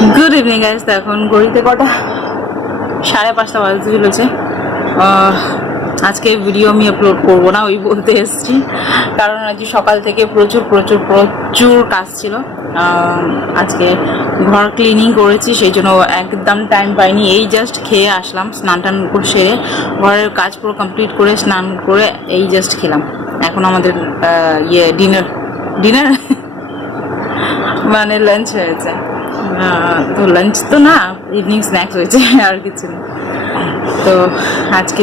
Good evening guys. তো এখন ঘড়িতে কটা 5:30 বাজতে চলেছে। আজকে ভিডিও আমি আপলোড করব না, ওই বলতে এসেছি, কারণ আজ সকাল থেকে প্রচুর প্রচুর প্রচুর কাজ ছিল। আজকে ঘর ক্লিনিং করেছি, সেই জন্য একদম টাইম পাইনি। এই জাস্ট খেয়ে আসলাম, স্নান টান করে সেরে ঘরের কাজ পুরো কমপ্লিট করে স্নান করে এই জাস্ট খেলাম। এখন আমাদের ডিনার ডিনার মানে লাঞ্চ হয়েছে। তো লাঞ্চ তো না, ইভিনিং স্ন্যাক্স হয়েছে, আর কিছু না। তো আজকে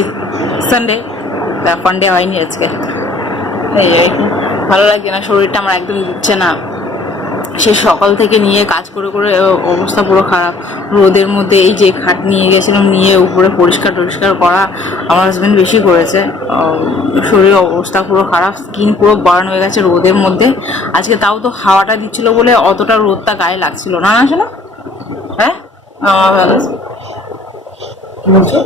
সানডে, ফান্ডে হয়নি আজকে। এই আর কি, ভালো লাগছে না, শরীরটা আমার একদম দিচ্ছে না। সে সকাল থেকে নিয়ে কাজ করে করে অবস্থা পুরো খারাপ। রোদের মধ্যে এই যে খাট নিয়ে গেছিলাম, নিয়ে উপরে পরিষ্কার টরিষ্কার করা আমার হাজব্যান্ড বেশি করেছে। শরীরের অবস্থা পুরো খারাপ, স্কিন পুরো বার্ন হয়ে গেছে রোদের মধ্যে। আজকে তাও তো হাওয়াটা দিচ্ছিল বলে অতটা রোদটা গায়ে লাগছিল না। না শোনো, হ্যাঁ ভালো কি বলছো?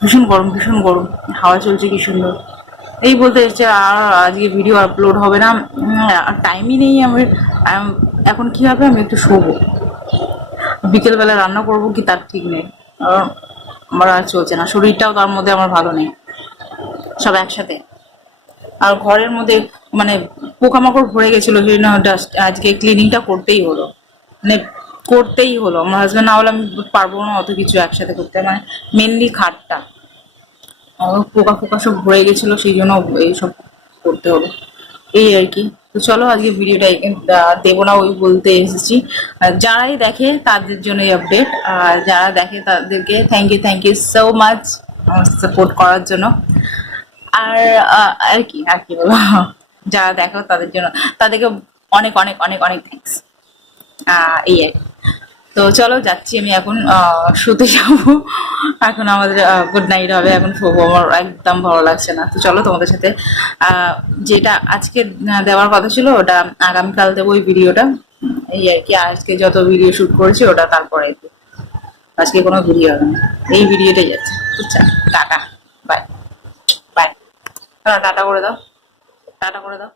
ভীষণ গরম, ভীষণ গরম। হাওয়া চলছে কি সুন্দর। এই বলতে এসছে আর আজকে ভিডিও আপলোড হবে না, আর টাইমই নেই আমার। এখন কি হবে, আমি একটু শোবো, বিকেলবেলা রান্না করবো কি তার ঠিক নেই। আমার আর চলছে না, শরীরটাও তার মধ্যে আমার ভালো নেই, সব একসাথে। আর ঘরের মধ্যে মানে পোকামাকড় ভরে গেছিলো, সেই জন্য আজকে ক্লিনিংটা করতেই হলো, মানে করতেই হলো। আমার হাজব্যান্ড না হলে আমি পারবো না অত কিছু একসাথে করতে, মানে মেনলি খাটটা পোকা ফোকা সব ভরে গেছিলো, সেই জন্য এইসব করতে হলো, এই আর কি। তো চলো আজকে ভিডিওটা দেবো না, ওই বলতে এসেছি। যারাই দেখে তাদের জন্য আপডেট, আর যারা দেখে তাদেরকে থ্যাংক ইউ সো মাচ আমার সাপোর্ট করার জন্য। আর আর কি বলবো, যারা দেখো তাদের জন্য, তাদেরকে অনেক অনেক অনেক অনেক থ্যাংকস। এই আর কি। তো চলো যাচ্ছি আমি এখন, শুতে যাবো এখন। আমাদের গুড নাইট হবে, এখন শোবো, আমার একদম ভালো লাগছে না। তো চলো তোমাদের সাথে যেটা আজকে দেওয়ার কথা ছিল ওটা আগামীকাল দেবো, ওই ভিডিওটা। এই আর কি, আজকে যত ভিডিও শুট করেছি ওটা তারপরে, আজকে কোনো ভিডিও হবে না, এই ভিডিওটাই যাচ্ছে, বুঝছেন? Tata, bye bye. টাটা করে দাও, টাটা করে দাও।